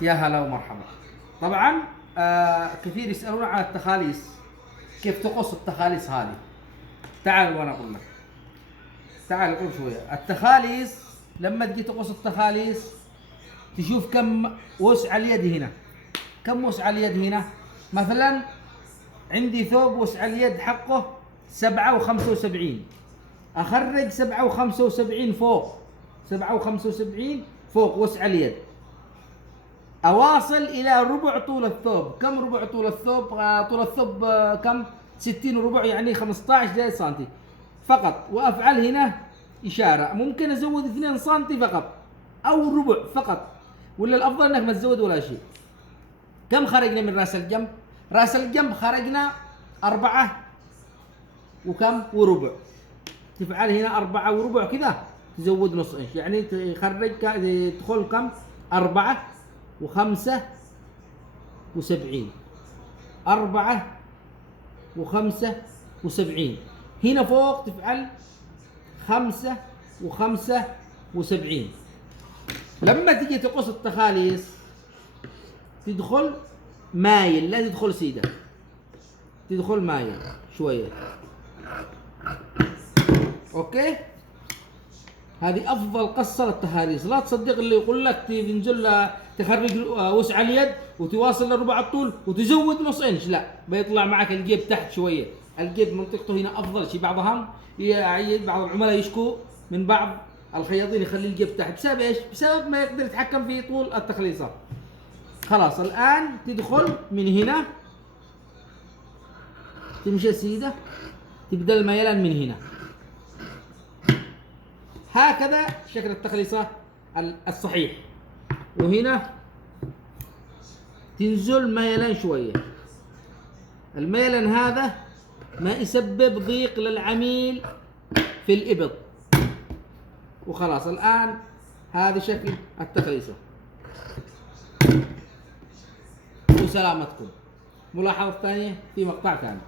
يا هلا ومرحبا. طبعا كثير يسألون على التخاليص، كيف تقص التخاليص هذه. تعال وانا اقول لك. تعال قول شوية. التخاليص لما تجي تقص التخاليص تشوف كم وسع اليد هنا، كم وسع اليد هنا. مثلا عندي ثوب وسع اليد حقه 7 و75، اخرج 7 و75 فوق، 7 و75 فوق وسع اليد، اواصل الى ربع طول الثوب. كم ربع طول الثوب؟ طول الثوب كم؟ 60 وربع، يعني 15 سنتي فقط. وافعل هنا اشاره، ممكن ازود 2 سنتي فقط او ربع فقط، ولا الافضل انك ما تزود ولا شيء. كم خرجنا من راس الجنب؟ راس الجنب خرجنا 4 وكم وربع. تفعل هنا 4 وربع كذا، تزود نص انش، يعني تخرج تدخل كم؟ 4 و75. 4 و75. هنا فوق تفعل 5 و75. لما تجي تقص التخاليص تدخل مايل، لا تدخل سيدة، تدخل مايل شوية. اوكي، هذه افضل قصه للتخاليص. لا تصدق اللي يقول لك تنزل تخرج وسع اليد وتواصل لربع الطول وتزود نص انش، لا، بيطلع معك الجيب تحت شويه. الجيب منطقته هنا افضل شيء. بعض العملاء يشكو من بعض الخياطين يخلي الجيب تحت بسبب ايش؟ بسبب ما يقدر يتحكم في طول التخليصات. خلاص الان تدخل من هنا، تمشي سيده، تبدا الميلان من هنا. هكذا شكل التخليصات الصحيح. وهنا تنزل ميلان شوية. الميلان هذا ما يسبب ضيق للعميل في الإبط. وخلاص الآن هذا شكل التخليصة. وسلامتكم. ملاحظة ثانية في مقطع ثاني.